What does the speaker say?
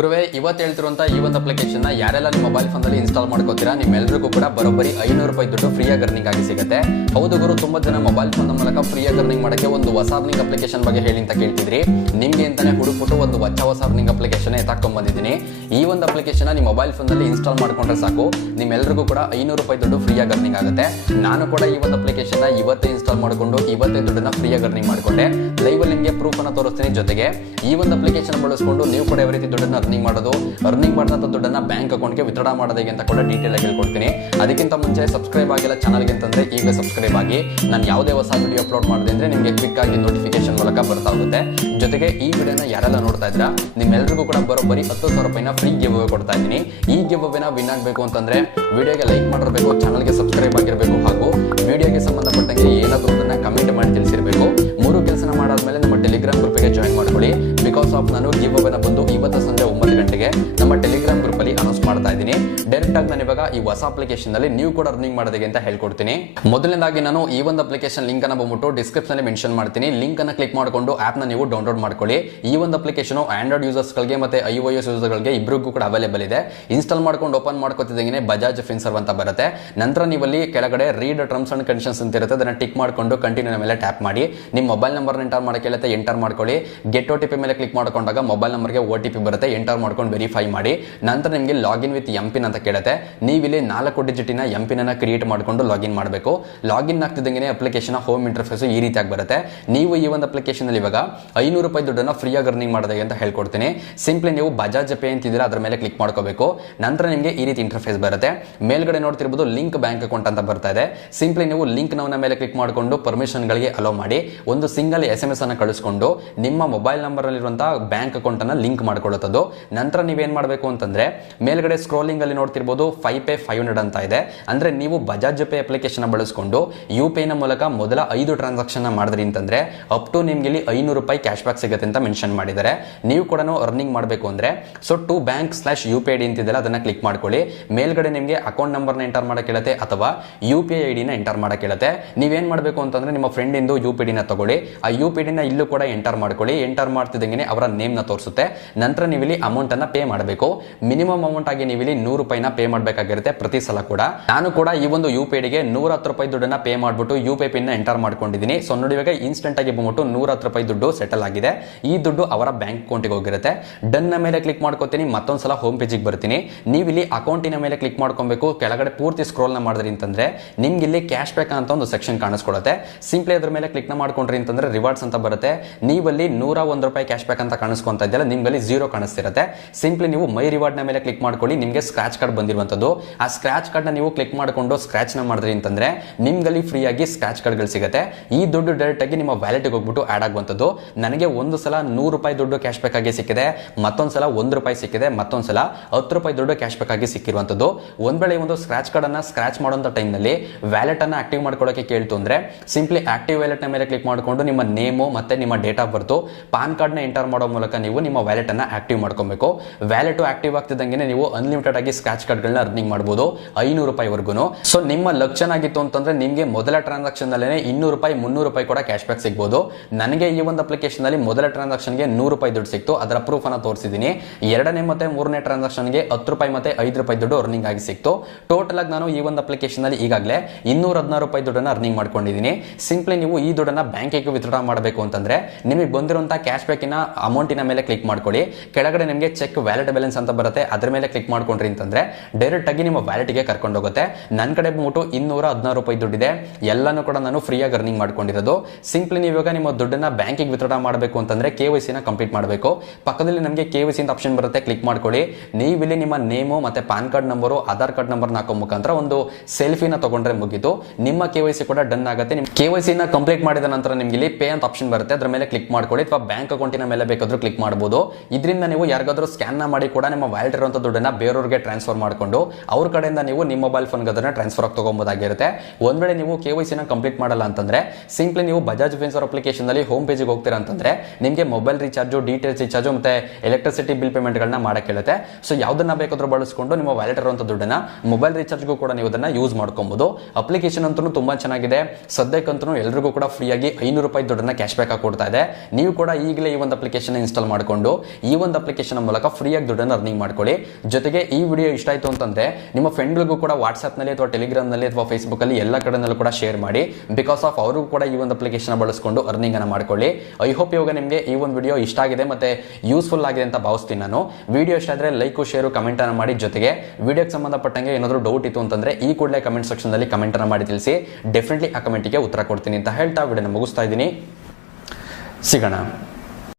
ಗುರುವೇ, ಇವತ್ತು ಹೇಳ್ತಿರುವಂತ ಈ ಒಂದು ಅಪ್ಲಿಕೇಶನ್ ಯಾರೆಲ್ಲ ನಿಮ್ಮ ಮೊಬೈಲ್ ಫೋನಲ್ಲಿ ಇನ್ಸ್ಟಾಲ್ ಮಾಡ್ಕೋತೀರಾ ನಿಮ್ಮೆಲ್ಲರಿಗೂ ಕೂಡ ಬರೋಬ್ಬರಿ ಐನೂರು ರೂಪಾಯಿ ದುಡ್ಡು ಫ್ರೀಯಾಗಿ ಅರ್ನಿಂಗ್ ಆಗಿ ಸಿಗುತ್ತೆ. ಹೌದು ಗುರು, ತುಂಬಾ ಜನ ಮೊಬೈಲ್ ಫೋನ್ ಮೂಲಕ ಫ್ರೀಯಾಗಿ ಅರ್ನಿಂಗ್ ಮಾಡಕ್ಕೆ ಒಂದು ಹೊಸ ಅರ್ನಿಂಗ್ ಅಪ್ಲಿಕೇಶನ್ ಬಗ್ಗೆ ಹೇಳಿ ಅಂತ ಕೇಳ್ತಿದ್ರಿ. ನಿಮ್ಗೆ ಅಂತಾನೆ ಹುಡುಕ್ಬಿಟ್ಟು ಒಂದು ಹೊಸ ಹೊಸ ಅರ್ನಿಂಗ್ ಅಪ್ಲಿಕೇಶನ್ ಎತ್ತಾಕೊಂಡ್ ಬಂದಿದ್ದೀನಿ. ಈ ಒಂದು ಅಪ್ಲಿಕೇಶನ್ ನಿಮ್ಮ ಮೊಬೈಲ್ ಫೋನಲ್ಲಿ ಇನ್ಸ್ಟಾಲ್ ಮಾಡ್ಕೊಂಡ್ರೆ ಸಾಕು. ನಿಮ್ಮೆಲ್ಲರಿಗೂ ಕೂಡ ಐನೂರು ರೂಪಾಯಿ ದುಡ್ಡು ಫ್ರೀಯಾಗಿ ಅರ್ನಿಂಗ್ ಆಗುತ್ತೆ. ನಾನು ಕೂಡ ಈ ಒಂದು ಅಪ್ಲಿಕೇಶನ್ ಇವತ್ತೇ ಇನ್ಸ್ಟಾಲ್ ಮಾಡಿಕೊಂಡು ಇವತ್ತೇ ದುಡ್ಡನ್ನ ಫ್ರೀಯಾಗಿ ಅರ್ನಿಂಗ್ ಮಾಡಿಕೊಂಡೆ. ಅಲ್ಲಿ ನಿಮಗೆ ಪ್ರೂಫ್ ಅನ್ನ ತೋರಿಸ್ತೀನಿ ಜೊತೆಗೆ. ಈ ಒಂದು ಅಪ್ಲಿಕೇಶನ್ ಬಳಸ್ಕೊಂಡು ನೀವು ಕೂಡ ಯಾವ ರೀತಿ ದುಡ್ಡನ್ನ ಅರ್ನಿಂಗ್ ಮಾಡೋದು. ಅರ್ನಿಂಗ್ ಮಾಡಿದಂಥ ದುಡ್ಡನ್ನ ಬ್ಯಾಂಕ್ ಅಕೌಂಟ್ಗೆ ವಿತ್ಡ್ರಾ ಮಾಡೋದು ಹೇಗೆ ಅಂತ ಕೂಡ ಡೀಟೇಲ್ ಆಗಿ ಹೇಳ್ಕೊಡ್ತೀನಿ. ಅದಕ್ಕಿಂತ ಮುಂಚೆ ಸಬ್ಸ್ಕ್ರೈಬ್ ಆಗಿಲ್ಲ ಚಾನಲ್ಗೆ ಅಂತಂದ್ರೆ ಈಗಲೇ ಸಬ್ಸ್ಕ್ರೈಬ್ ಆಗಿ. ನಾನು ಯಾವುದೇ ಹೊಸ ವಿಡಿಯೋ ಅಪ್ಲೋಡ್ ಮಾಡಿದೆ ಅಂದರೆ ನಿಮಗೆ ಕ್ವಿಕ್ ಆಗಿ ನೋಟಿಫಿಕೇಶನ್ ಮೂಲಕ ಬರ್ತಾ ಹೋಗುತ್ತೆ. ಜೊತೆಗೆ ಈ ವಿಡಿಯೋನ ಯಾರೆಲ್ಲ ನೋಡ್ತಾ ಇದ್ದೀರಾ ನಿಮ್ಮೆಲ್ಲರಿಗೂ ಕೂಡ ಬರೋಬ್ಬರಿ ಹತ್ತು ಸಾವಿರ ರೂಪಾಯಿನ ಫ್ರೀ ಗಿವ್ ಕೊಡ್ತಾ ಇದ್ದೀನಿ. ಈ ಗಿವ್ ವಿನ್ ಆಗಬೇಕು ಅಂತಂದ್ರೆ ವಿಡಿಯೋಗೆ ಲೈಕ್ ಮಾಡಿರಬೇಕು ಚಾನಲ್ಗೆ ಸಬ್ಸ್ಕ್ರೈಬ್ ಆಗಿರಬೇಕು ಹಾಗೂ ಅಲ್ಲಿ ಅನೌನ್ಸ್ ಮಾಡ್ತಾ ಇದ್ದೀನಿ ಡೈರೆಕ್ಟ್ ಆಗಿ ನಾನು ಇವಾಗ ಈ ಹೊಸ ಅಪ್ಲಿಕೇಶನ್ ಅಲ್ಲಿ ನೀವು ಕೂಡ ಅರ್ನಿಂಗ್ ಮಾಡೋದಕ್ಕೆ ಅಂತ ಹೇಳ್ಕೊಡ್ತೀನಿ. ಮೊದಲನೇದಾಗಿ ನಾನು ಈ ಒಂದು ಅಪ್ಲಿಕೇಶನ್ ಲಿಂಕ್ ಅನ್ನ ಬಂದ್ಬಿಟ್ಟು ಡಿಸ್ಕ್ರಿಪ್ಷನ್ ಅಲ್ಲಿ ಮೆನ್ಷನ್ ಮಾಡ್ತೀನಿ. ಲಿಂಕ್ ಅನ್ನ ಕ್ಲಿಕ್ ಮಾಡಿಕೊಂಡು ಆಪ್ನ ನೀವು ಡೌನ್ಲೋಡ್ ಮಾಡ್ಕೊಳ್ಳಿ. ಈ ಒಂದು ಅಪ್ಲಿಕೇಶನ್ ಆಂಡ್ರಾಯ್ಡ್ ಯೂಸರ್ಸ್ ಗಳಿಗೆ ಮತ್ತೆ ಐ ಓ ಎಸ್ ಯೂಸರ್ಗಳಿಗೆ ಇಬ್ಬರಿಗೂ ಕೂಡ ಅವೈಲೇಬಲ್ ಇದೆ. ಇನ್ಸ್ಟಾಲ್ ಮಾಡ್ಕೊಂಡು ಓಪನ್ ಮಾಡ್ಕೊತಿದ್ದಂಗೆ ಬಜಾಜ್ ಫಿನ್ಸರ್ ಅಂತ ಬರುತ್ತೆ. ನಂತರ ನೀವಲ್ಲಿ ಕೆಳಗಡೆ ರೀಡ್ ಟರ್ಮ್ಸ್ ಅಂಡ್ ಕಂಡೀಷನ್ಸ್ ಅಂತ ಇರುತ್ತೆ. ಅದನ್ನ ಟಿಕ್ ಮಾಡ್ಕೊಂಡು ಕಂಟಿನ್ಯೂ ಮೇಲೆ ಟ್ಯಾಪ್ ಮಾಡಿ. ನಿಮ್ಮ ಮೊಬೈಲ್ ನಂಬರ್ ಎಂಟರ್ ಮಾಡಕ್ಕೆ ಹೇಳುತ್ತೆ ಎಂಟರ್ ಮಾಡ್ಕೊಳ್ಳಿ. ಗೆಟ್ ಒ ಟಿ ಪಿ ಮೇಲೆ ಕ್ಲಿಕ್ ಮಾಡ್ಕೊಂಡಾಗ ಮೊಬೈಲ್ ನಂಬರ್ಗೆ ಒ ಟಿ ಪಿ ಬರುತ್ತೆ. ಎಂಟರ್ ಮಾಡ್ಕೊಂಡು ವೆರಿಫೈ ಮಾಡಿ. ನಂತರ ನಿಮಗೆ ಲಾಗಿನ್ ವಿತ್ ಎಂ ಪಿನ್ ಅಂತ ಕೇಳುತ್ತೆ. ನೀವಿಲ್ಲಿ ನಾಲ್ಕು ಡಿಜಿಟಿನ ಎಂ ಪಿನ್ ಕ್ರಿಯೇಟ್ ಮಾಡ್ಕೊಂಡು ಲಾಗಿನ್ ಮಾಡಬೇಕು. ಲಾಗಿನ್ ಆಗ್ತಿದ್ದಂಗೆ ಅಪ್ಲಿಕೇಶನ್ ಹೋಮ್ ಇಂಟರ್ಫೇಸ್ ಈ ರೀತಿಯಾಗಿ ಬರುತ್ತೆ. ನೀವು ಈ ಒಂದು ಅಪ್ಲಿಕೇಶನ್ ಅಲ್ಲಿ ಇವಾಗ ಐನೂರು ರೂಪಾಯಿ ದುಡ್ಡನ್ನ ಫ್ರೀಯಾಗಿ ಅರ್ನಿಂಗ್ ಮಾಡಿದಾಗ ಅಂತ ಹೇಳ್ಕೊಡ್ತೀನಿ. ಸಿಂಪ್ಲಿ ನೀವು ಬಜಾಜ್ ಪೇ ಅಂತಿದ್ದೀರಾ, ಅದರ ಮೇಲೆ ಕ್ಲಿಕ್ ಮಾಡ್ಕೋಬೇಕು. ನಂತರ ನಿಮಗೆ ಈ ರೀತಿ ಇಂಟರ್ಫೇಸ್ ಬರುತ್ತೆ. ಮೇಲ್ಗಡೆ ನೋಡ್ತಿರ್ಬೋದು ಲಿಂಕ್ ಬ್ಯಾಂಕ್ ಅಕೌಂಟ್ ಅಂತ ಬರ್ತಾ ಇದೆ. ಸಿಂಪ್ಲಿ ನೀವು ಲಿಂಕ್ ನವನ ಮೇಲೆ ಕ್ಲಿಕ್ ಮಾಡಿಕೊಂಡು ಪರ್ಮಿಷನ್ಗಳಿಗೆ ಅಲೋ ಮಾಡಿ, ಒಂದು ಸಿಂಗಲ್ ಎಸ್ ಎಂ ಎಸ್ ಅನ್ನು ಕಳಿಸ್ಕೊಂಡು ನಿಮ್ಮ ಮೊಬೈಲ್ ನಂಬರ್ ಅಲ್ಲಿರುವಂತಹ ಬ್ಯಾಂಕ್ ಅಕೌಂಟ್ ಅನ್ನು ಲಿಂಕ್ ಮಾಡ್ಕೊಳ್ಳುತ್ತದ್ದು. ನಂತರ ನೀವೇನ್ ಮಾಡಬೇಕು ಅಂತಂದ್ರೆ ಮೇಲ್ಗಡೆ ಸ್ಕ್ರೋಲಿಂಗ್ ಅಲ್ಲಿ ನೋಡ್ತಿರ್ಬೋದು ಫೈವ್ ಪೇ ಫೈವ್ ಹಂಡ್ರೆಡ್ ಅಂತ ಇದೆ. ಅಂದರೆ ನೀವು ಬಜಾಜ್ ಪೇ ಅಪ್ಲಿಕೇಶನ್ ಬಳಸ್ಕೊಂಡು ಯು ಪೇನ ಮೂಲಕ ಮೊದಲ ಐದು ಟ್ರಾನ್ಸಾಕ್ಷನ್ ಮಾಡಿದ್ರಿ ಅಂತಂದರೆ ಅಪ್ ಟು ನಿಮಗೆ ಇಲ್ಲಿ ಐನೂರು ರೂಪಾಯಿ ಕ್ಯಾಶ್ ಬ್ಯಾಕ್ ಸಿಗುತ್ತೆ ಅಂತ ಮೆನ್ಷನ್ ಮಾಡಿದ್ದಾರೆ. ನೀವು ಕೂಡ ಅರ್ನಿಂಗ್ ಮಾಡಬೇಕು ಅಂದರೆ so to bank slash U P I D ಅಂತಿದೆಯಲ್ಲ, ಅದನ್ನು ಕ್ಲಿಕ್ ಮಾಡ್ಕೊಳ್ಳಿ. ಮೇಲ್ಗಡೆ ನಿಮಗೆ ಅಕೌಂಟ್ ನಂಬರ್ನ ಎಂಟರ್ ಮಾಡಕ್ಕೆ ಹೇಳುತ್ತೆ ಅಥವಾ ಯು ಪಿ ಐ ಡಿನ ಎಂಟರ್ ಮಾಡಕ್ಕೆ ಹೇಳುತ್ತೆ. ನೀವೇನು ಮಾಡಬೇಕು ಅಂತಂದರೆ ನಿಮ್ಮ ಫ್ರೆಂಡ್ ಇಂದು ಯು ಪಿ ಡಿನ ತಗೊಳ್ಳಿ. ಆ ಯು ಪಿ ಡಿನ ಇಲ್ಲೂ ಕೂಡ ಎಂಟರ್ ಮಾಡ್ಕೊಳ್ಳಿ. ಎಂಟರ್ ಮಾಡ್ತಿದ್ದಂಗೆ ಅವರ ನೇಮ್ನ ತೋರಿಸುತ್ತೆ. ನಂತರ ನೀವು ಇಲ್ಲಿ ಅಮೌಂಟ್ ಅನ್ನ ಪೇ ಮಾಡಬೇಕು. ಮಿನಿಮಮ್ ಅಮೌಂಟ್ ಆಗಿ ನೀವು ಇಲ್ಲಿ ನೂರು ರೂಪಾಯಿನ ಪೇ ಮಾಡಬೇಕಾಗಿರುತ್ತೆ ಪ್ರತಿ ಸಲ ಕೂಡ. ನಾನು ಕೂಡ ಈ ಒಂದು ಯು ಪಿ ನೂರ ಹತ್ತು ರೂಪಾಯಿ ದುಡ್ಡನ್ನ ಪೇ ಮಾಡ್ಬಿಟ್ಟು ಯು ಪಿ ಪಿನ್ ಎಂಟರ್ ಮಾಡ್ಕೊಂಡಿದ್ದೀನಿ. ಸೊ ನೋಡಿ ಇವಾಗ ಇನ್ಸ್ಟೆಂಟ್ ಆಗಿ ಬಂದ್ಬಿಟ್ಟು ನೂರ ಹತ್ತು ರೂಪಾಯಿ ದುಡ್ಡು ಸೆಟಲ್ ಆಗಿದೆ. ಈ ದುಡ್ಡು ಅವರ ಬ್ಯಾಂಕ್ ಅಕೌಂಟಿಗೆ ಹೋಗಿರುತ್ತೆ. ಡನ್ನ ಮೇಲೆ ಕ್ಲಿಕ್ ಮಾಡ್ಕೋತೀನಿ ಮತ್ತೊಂದ್ಸಲ ಹೋಮ್ ಪೇಜಿಗೆ ಬರ್ತೀನಿ. ನೀವು ಇಲ್ಲಿ ಅಕೌಂಟಿನ ಮೇಲೆ ಕ್ಲಿಕ್ ಮಾಡ್ಕೊಬೇಕು. ಕೆಳಗಡೆ ಪೂರ್ತಿ ಸ್ಕ್ರೋಲ್ನ ಮಾಡಿದ್ರಿ ಅಂತಂದ್ರೆ, ನಿಮ್ಗೆ ಇಲ್ಲಿ ಕ್ಯಾಶ್ ಬ್ಯಾಕ್ ಅಂತ ಒಂದು ಸೆಕ್ಷನ್ ಕಾಣಿಸ್ಕೊಡುತ್ತೆ ಸಿಂಪ್ಲಿ ಅದ್ರ ಮೇಲೆ ಕ್ಲಿಕ್ನ ಮಾಡ್ಕೊಂಡ್ರಿ ಅಂತಂದ್ರೆ ರಿವಾರ್ಡ್ಸ್ ಅಂತ ಬರುತ್ತೆ. ನೀವಲ್ಲಿ ನೂರ ಒಂದು ರೂಪಾಯಿ ಕ್ಯಾಶ್ ಬ್ಯಾಕ್ ಅಂತ ಕಾಣಿಸ್ಕೊಂತ ಇದೆಯಲ್ಲ ನಿಮ್ಗೆ ಝೀರೋ ಕಾಣಿಸ್ತಿರುತ್ತೆ. ಸಿಂಪ್ಲಿ ನೀವು ಮೈ ರಿವಾರ್ಡ್ನ ಮೇಲೆ ಕ್ಲಿಕ್ ಮಾಡ್ಕೊಳ್ಳಿ, ನಿಮಗೆ ಸ್ಕ್ರಾಚ್ ಕಾರ್ಡ್ ಬಂದಿರುವಂತದ್ದು ಆ ಸ್ಕ್ರಾಚ್ ಕಾರ್ಡ್ನ ನೀವು ಕ್ಲಿಕ್ ಮಾಡಿಕೊಂಡು ಸ್ಕ್ರಾಚ್ನ ಮಾಡಿದ್ರಿ ಅಂತಂದ್ರೆ ನಿಮ್ಗಲ್ಲಿ ಫ್ರೀಯಾಗಿ ಸ್ಕ್ರಾಚ್ ಕಾರ್ಡ್ಗಳು ಸಿಗುತ್ತೆ. ಈ ದುಡ್ಡು ಡೈರೆಕ್ಟ್ ಆಗಿ ನಿಮ್ಮ ವ್ಯಾಲೆಟ್ಗೆ ಹೋಗ್ಬಿಟ್ಟು ಆಡ್ ಆಗುವಂಥದ್ದು. ನನಗೆ ಒಂದು ಸಲ ನೂರು ರೂಪಾಯಿ ದುಡ್ಡು ಕ್ಯಾಶ್ ಬ್ಯಾಕ್ ಆಗಿ ಸಿಕ್ಕಿದೆ, ಮತ್ತೊಂದು ಸಲ ಒಂದು ರೂಪಾಯಿ ಸಿಕ್ಕಿದೆ, ಮತ್ತೊಂದು ಸಲ ಹತ್ತು ರೂಪಾಯಿ ದುಡ್ಡು ಕ್ಯಾಶ್ ಬ್ಯಾಕ್ ಆಗಿ ಸಿಕ್ಕಿರುವಂಥದ್ದು. ಒಂದ್ ವೇಳೆ ಒಂದು ಸ್ಕ್ರಾಚ್ ಕಾರ್ಡ್ ಅನ್ನ ಸ್ಕ್ರಾಚ್ ಟೈಮ್ನಲ್ಲಿ ವ್ಯಾಲೆಟ್ ಅನ್ನ ಆಕ್ಟಿವ್ ಮಾಡ್ಕೊಳ್ಳೋಕೆ ಕೇಳ್ತು ಅಂದ್ರೆ ಸಿಂಪ್ಲಿ ಆಕ್ಟಿವ್ ವ್ಯಾಲೆಟ್ನ ಮೇಲೆ ಕ್ಲಿಕ್ ಮಾಡಿಕೊಂಡು ನಿಮ್ಮ ನೇಮು ಮತ್ತೆ ನಿಮ್ಮ ಡೇಟ್ ಆಫ್ ಬರ್ತು ಪಾನ್ ಕಾರ್ಡ್ನ ಎಂಟರ್ ಮಾಡೋ ಮೂಲಕ ನೀವು ನಿಮ್ಮ ವ್ಯಾಲೆಟ್ ಅನ್ನ ಆಕ್ಟಿವ್ ಮಾಡ್ಕೊಬೇಕು. ವ್ಯಾಲೆಟ್ ಆಕ್ಟಿವ್ ಆಗ್ತಿದ್ದಂಗೆ ನೀವು ಅನ್ಲಿಮಿಟೆಡ್ ಆಗಿ ಸ್ಕ್ರಾಚ್ ಕಾರ್ಡ್ಗಳನ್ನ ಅರ್ನಿಂಗ್ ಮಾಡಬಹುದು ಐನೂರು ರೂಪಾಯಿವರೆಗೂ ಸೊ ನಿಮ್ಮ ಲಕ್ ಚೆನ್ನಾಗಿತ್ತು ಅಂತಂದ್ರೆ ನಿಮಗೆ ಮೊದಲ ಟ್ರಾನ್ಸಾಕ್ಷನ್ ಅಲ್ಲೇ ಇನ್ನೂರು ರೂಪಾಯಿ, ಮುನ್ನೂರು ರೂಪಾಯಿ ಕೂಡ ಕ್ಯಾಶ್ ಬ್ಯಾಕ್ ಸಿಗಬಹುದು ನನಗೆ ಈ ಒಂದು ಅಪ್ಲಿಕೇಶನ್ ಅಲ್ಲಿ ಮೊದಲ ಟ್ರಾನ್ಸಾಕ್ಷನ್ಗೆ ನೂರು ರೂಪಾಯಿ ದುಡ್ಡು ಸಿಕ್ತು. ಅದರ ಪ್ರೂಫ್ ಅನ್ನ ತೋರಿಸಿದೀನಿ. ಎರಡನೇ ಮತ್ತೆ ಮೂರನೇ ಟ್ರಾನ್ಸಾಕ್ಷನ್ಗೆ ಹತ್ತು ರೂಪಾಯಿ ಮತ್ತೆ ಐದು ರೂಪಾಯಿ ದುಡ್ಡು ಅರ್ನಿಂಗ್ ಆಗಿ ಸಿಕ್ತು. ಟೋಟಲ್ ಆಗಿ ನಾನು ಈ ಒಂದು ಅಪ್ಲಿಕೇಶನ್ ಅಲ್ಲಿ ಈಗಾಗಲೇ ಇನ್ನೂರ ಹದಿನಾರು ರೂಪಾಯಿ ದುಡ್ಡನ್ನ ಅರ್ನಿಂಗ್ ಮಾಡ್ಕೊಂಡಿದ್ದೀನಿ ಸಿಂಪ್ಲಿ ನೀವು ಈ ದುಡ್ಡನ್ನ ಬ್ಯಾಂಕಿಗೆ ವಿತ್ಡ್ರಾ ಮಾಡಬೇಕು ಅಂತಂದ್ರೆ ನಿಮಗೆ ಬಂದಿರುವಂತಹ ಕ್ಯಾಶ್ ಬ್ಯಾಕಿನ ಅಮೌಂಟಿನ ಮೇಲೆ ಕ್ಲಿಕ್ ಮಾಡ್ಕೊಳ್ಳಿ. ಕೆಳಗಡೆ ನಿಮಗೆ ಚೆಕ್ ವ್ಯಾಲೆಟ್ ಬ್ಯಾಲೆನ್ಸ್ ಅಂತ ಬರುತ್ತೆ. ಅದರ ಮೇಲೆ ಕ್ಲಿಕ್ ಮಾಡ್ಕೊಂಡ್ರಿ ಅಂತಂದ್ರೆ ಡೈರೆಕ್ಟ್ ಆಗಿ ನಿಮ್ಮ ವ್ಯಾಲೆಟ್ಗೆ ಕರ್ಕೊಂಡು ಹೋಗುತ್ತೆ ನನ್ನ ಕಡೆ ಬಂದ್ಬಿಟ್ಟು ಇನ್ನೂರ ಹದಿನಾರು ರೂಪಾಯಿ ದುಡ್ಡಿದೆ. ಎಲ್ಲನೂ ಕೂಡ ನಾನು ಫ್ರೀಯಾಗಿ ಅರ್ನಿಂಗ್ ಮಾಡ್ಕೊಂಡಿರೋದು. ಸಿಂಪ್ಲಿ ನೀವು ಇವಾಗ ನಿಮ್ಮ ದುಡ್ಡನ್ನ ಬ್ಯಾಂಕಿಗೆ ವಿತ್ಡ್ರಾ ಮಾಡಬೇಕು ಅಂತಂದ್ರೆ ಕೆ ವೈ ಸಿನ ಕಂಪ್ಲೀಟ್ ಮಾಡಬೇಕು. ಪಕ್ಕದಲ್ಲಿ ನಮಗೆ ಕೆ ವೈ ಸಿ ಅಂತ ಆಪ್ಷನ್ ಬರುತ್ತೆ ಕ್ಲಿಕ್ ಮಾಡ್ಕೊಳ್ಳಿ. ನೀವು ಇಲ್ಲಿ ನಿಮ್ಮ ನೇಮು ಮತ್ತೆ PAN card number Aadhaar card number ಹಾಕೋ ಮುಖಾಂತರ ಒಂದು ಸೆಲ್ಫಿನ ತಗೊಂಡ್ರೆ ಮುಗಿತು. ನಿಮ್ಮ ಕೆ ವೈ ಸಿ ಕೂಡ ಡನ್ ಆಗುತ್ತೆ. ನಿಮ್ಮ ಕೆ ವೈ ಸಿನ ಕಂಪ್ಲೀಟ್ ಮಾಡಿದ ನಂತರ ನಿಮಗೆ ಇಲ್ಲಿ ಪೇ ಅಂತ ಆಪ್ಷನ್ ಬರುತ್ತೆ. ಅದ್ರ ಮೇಲೆ ಕ್ಲಿಕ್ ಮಾಡ್ಕೊಳ್ಳಿ. ಅಥವಾ ಬ್ಯಾಂಕ್ ಅಕೌಂಟಿನ ಮೇಲೆ ಬೇಕಾದ್ರೂ ಕ್ಲಿಕ್ ಮಾಡಬಹುದು ಇದರಿಂದ ನೀವು ಯಾರಿಗಾದ್ರೂ ಸ್ಕ್ಯಾನ್ ಮಾಡಿ ಕೂಡ ನಿಮ್ಮ ವ್ಯಾಲೆಟ್ ಇರುವಂಥ ದುಡ್ಡನ್ನ ಬೇರೆಯವ್ರಿಗೆ ಟ್ರಾನ್ಸ್ಫರ್ ಮಾಡ್ಕೋಬಹುದು ಮಾಡಿಕೊಂಡು ಅವ್ರ ಕಡೆಯಿಂದ ನೀವು ನಿಮ್ಮ ಮೊಬೈಲ್ ಫೋನ್ಗೆ ಅದನ್ನು ಟ್ರಾನ್ಸ್ಫರ್ ಆಗಿ ತೊಗೊಬೋದಾಗಿರುತ್ತೆ. ಒಂದ್ ವೇಳೆ ನೀವು ಕೆ ವೈ ಸಿನ ಕಂಪ್ಲೀಟ್ ಮಾಡಲ್ಲ ಅಂತಂದ್ರೆ ಸಿಂಪ್ಲಿ ನೀವು ಬಜಾಜ್ ಅಪ್ಲಿಕೇಶನ್ ಅಲ್ಲಿ ಹೋಮ್ ಪೇಜಿಗೆ ಹೋಗ್ತೀರಾ ಅಂತಂದ್ರೆ, ನಿಮಗೆ ಮೊಬೈಲ್ ರೀಚಾರ್ಜು ಡೀಟೇಲ್ಸ್ ರೀಚಾರ್ಜು ಮತ್ತೆ ಎಲೆಕ್ಟ್ರಿಸಿಟಿ ಬಿಲ್ ಪೇಮೆಂಟ್ಗಳನ್ನ ಮಾಡಕ್ಕೆ ಹೇಳುತ್ತೆ. ಸೊ ಯಾವ್ದನ್ನ ಬೇಕಾದ್ರೂ ಬಳಸ್ಕೊಂಡು ನಿಮ್ಮ ವ್ಯಾಲೆಟ್ ಇರುವಂಥ ದುಡ್ಡನ್ನ ಮೊಬೈಲ್ ರೀಚಾರ್ಜ್ಗೂ ಕೂಡ ನೀವು ಅದನ್ನ ಯೂಸ್ ಮಾಡ್ಕೊಬಹುದು ಅಪ್ಲಿಕೇಶನ್ ಅಂತೂ ತುಂಬಾ ಚೆನ್ನಾಗಿದೆ. ಸದ್ಯಕ್ಕಂತೂ ಎಲ್ರಿಗೂ ಕೂಡ ಫ್ರೀಯಾಗಿ ಐನೂರು ರೂಪಾಯಿ ದುಡ್ಡನ್ನ ಕ್ಯಾಶ್ ಬ್ಯಾಕ್ ಕೊಡ್ತಾ ಇದೆ. ನೀವು ಕೂಡ ಈಗಲೇ ಈ ಒಂದು ಅಪ್ಲಿಕೇಶನ್ ಇನ್ಸ್ಟಾಲ್ ಮಾಡಿಕೊಂಡು ಈ ಒಂದು ಅಪ್ಲಿಕೇಶನ್ ಮೂಲಕ ಫ್ರೀಯಾಗಿ ದುಡ್ಡನ್ನು ಅರ್ನಿಂಗ್ ಮಾಡ್ಕೊಳ್ಳಿ. ಜೊತೆಗೆ ಈ ವಿಡಿಯೋ ಇಷ್ಟ ಆಯ್ತು ಅಂತಂದ್ರೆ ನಿಮ್ಮ ಫ್ರೆಂಡ್ಗಳಿಗೂ ಕೂಡ ವಾಟ್ಸ್ಆಪ್ನಲ್ಲಿ ಅಥವಾ ಟೆಲಿಗ್ರಾಮ್ನಲ್ಲಿ ಅಥವಾ ಫೇಸ್ಬುಕ್ಕಲ್ಲಿ ಎಲ್ಲ ಕಡೆನಲ್ಲೂ ಕೂಡ ಶೇರ್ ಮಾಡಿ. ಬಿಕಾಸ್ ಆಫ್ ಅವರು ಕೂಡ ಈ ಒಂದು ಅಪ್ಲಿಕೇಶನ್ ಬಳಸ್ಕೊಂಡು ಅರ್ನಿಂಗ್ ಅನ್ನ ಮಾಡ್ಕೊಳ್ಳಿ. ಐ ಹೋಪ್ ಇವಾಗ ನಿಮಗೆ ಈ ಒಂದು ವಿಡಿಯೋ ಇಷ್ಟ ಆಗಿದೆ ಮತ್ತೆ ಯೂಸ್ಫುಲ್ ಆಗಿದೆ ಅಂತ ಭಾವಿಸ್ತೀನಿ ನಾನು. ವಿಡಿಯೋ ಇಷ್ಟ ಆದರೆ ಲೈಕು ಶೇರು ಕಮೆಂಟ್ ಅನ್ನ ಮಾಡಿ ಜೊತೆಗೆ. ವಿಡಿಯೋಗೆ ಸಂಬಂಧಪಟ್ಟಂಗೆ ಏನಾದರೂ ಡೌಟ್ ಇತ್ತು ಅಂತಂದ್ರೆ ಈ ಕೂಡಲೇ ಕಮೆಂಟ್ ಸೆಕ್ಷನ್ನಲ್ಲಿ ಕಮೆಂಟ್ ಅನ್ನ ಮಾಡಿ ತಿಳಿಸಿ. ಡೆಫಿನೆಟ್ಲಿ ಆ ಕಮೆಂಟಿಗೆ ಉತ್ತರ ಕೊಡ್ತೀನಿ ಅಂತ ಹೇಳ್ತಾ ವಿಡಿಯೋನ ಮುಗಿಸ್ತಾ ಇದ್ದೀನಿ. ಸಿಗೋಣ.